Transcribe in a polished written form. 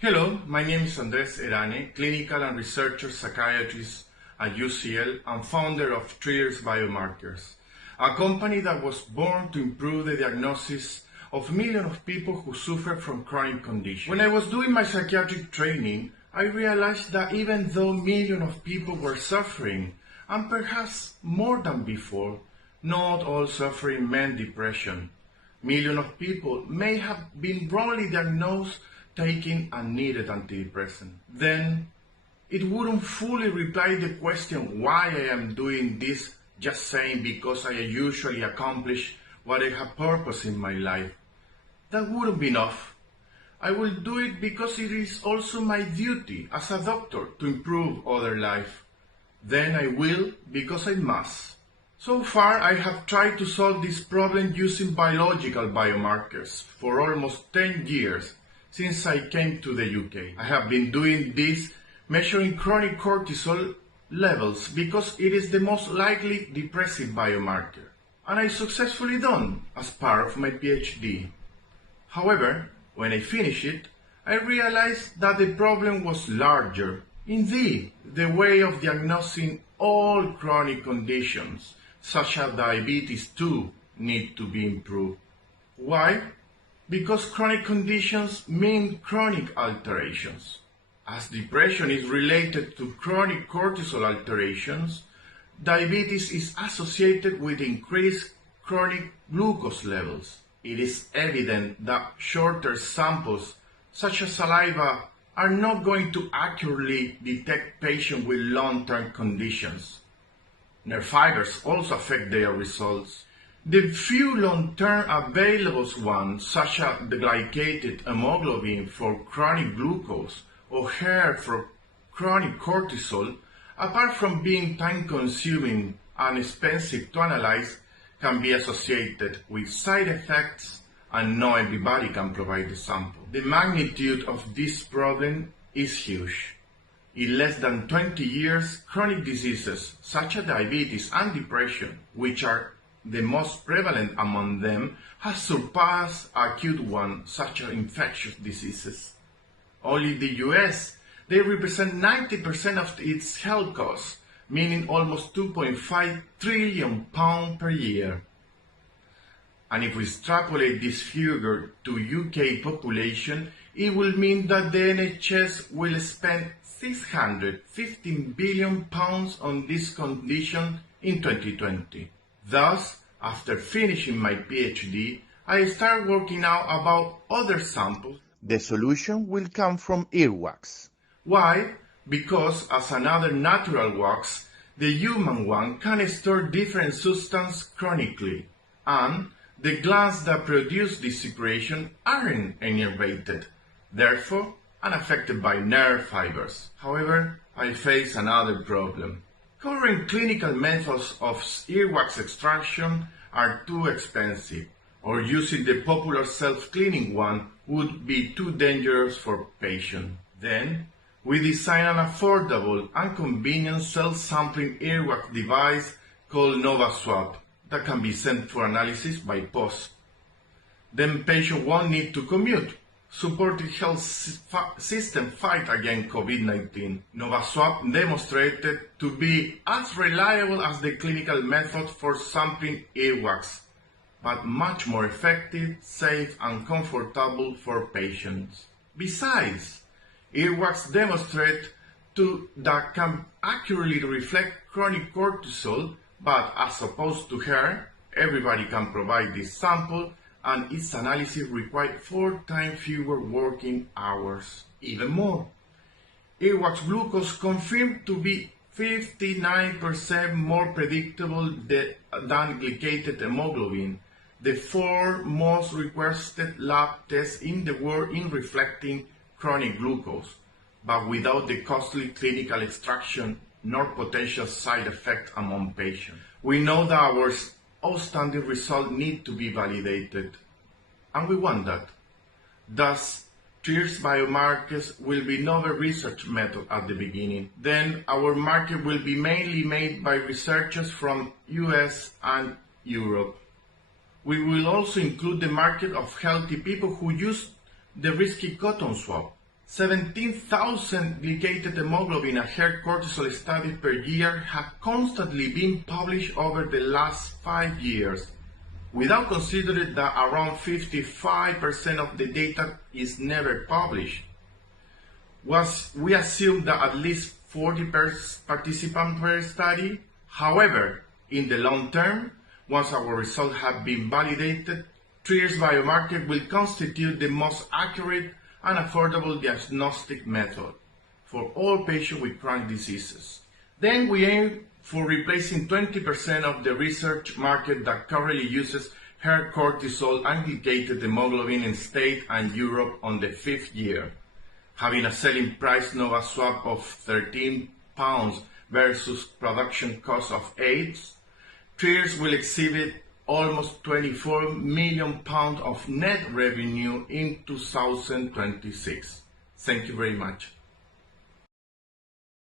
Hello, my name is Andres Erane, clinical and researcher psychiatrist at UCL and founder of Trears Biomarkers, a company that was born to improve the diagnosis of millions of people who suffer from chronic conditions. When I was doing my psychiatric training, I realized that even though millions of people were suffering, and perhaps more than before, not all suffering meant depression. Millions of people may have been wrongly diagnosed taking a needed antidepressant. Then, it wouldn't fully reply the question why I am doing this just saying because I usually accomplish what I have purpose in my life. That wouldn't be enough. I will do it because it is also my duty as a doctor to improve other life. Then I will because I must. So far, I have tried to solve this problem using biological biomarkers for almost 10 years since I came to the UK. I have been doing this measuring chronic cortisol levels because it is the most likely depressive biomarker, and I successfully done as part of my PhD. However, when I finished it, I realized that the problem was larger. Indeed, the way of diagnosing all chronic conditions, such as diabetes too, need to be improved. Why? Because chronic conditions mean chronic alterations. As depression is related to chronic cortisol alterations, diabetes is associated with increased chronic glucose levels. It is evident that shorter samples, such as saliva, are not going to accurately detect patients with long-term conditions. Nerve fibers also affect their results. The few long-term available ones, such as the glycated hemoglobin for chronic glucose or hair for chronic cortisol, apart from being time-consuming and expensive to analyze, can be associated with side effects, and not everybody can provide the sample. The magnitude of this problem is huge. In less than 20 years, chronic diseases such as diabetes and depression, which are the most prevalent among them, have surpassed acute ones such as infectious diseases. Only in the US, they represent 90% of its health costs, meaning almost £2.5 trillion per year. And if we extrapolate this figure to UK population, it will mean that the NHS will spend £615 billion on this condition in 2020. Thus, after finishing my PhD, I started working out about other samples. The solution will come from earwax. Why? Because as another natural wax, the human one can store different substances chronically, and the glands that produce this secretion aren't innervated, therefore unaffected by nerve fibers. However, I face another problem. Current clinical methods of earwax extraction are too expensive, or using the popular self-cleaning one would be too dangerous for patients. Then, we designed an affordable and convenient self-sampling earwax device called NovaSwap that can be sent for analysis by post. Then patients won't need to commute, supporting health system fight against COVID-19. NovaSwap demonstrated to be as reliable as the clinical method for sampling earwax, but much more effective, safe, and comfortable for patients. Besides, earwax demonstrate that can accurately reflect chronic cortisol, but as opposed to hair, everybody can provide this sample, and its analysis requires 4 times fewer working hours. Even more, earwax glucose confirmed to be 59% more predictable than glycated hemoglobin, the 4 most requested lab tests in the world in reflecting chronic glucose, but without the costly clinical extraction nor potential side effect among patients. We know that our outstanding results need to be validated, and we want that. Thus, Trears biomarkers will be novel research method at the beginning. Then our market will be mainly made by researchers from US and Europe. We will also include the market of healthy people who use the risky cotton swab. 17,000 glycated hemoglobin and hair cortisol studies per year have constantly been published over the last 5 years, without considering that around 55% of the data is never published. We assume that at least 40 participants per study. However, in the long term, once our results have been validated, Trears biomarker will constitute the most accurate and affordable diagnostic method for all patients with chronic diseases. Then we aim for replacing 20% of the research market that currently uses hair cortisol and glycated hemoglobin in States and Europe on the 5th year. Having a selling price Nova swap of £13 versus production cost of £8, Trears will exhibit almost £24 million of net revenue in 2026. Thank you very much.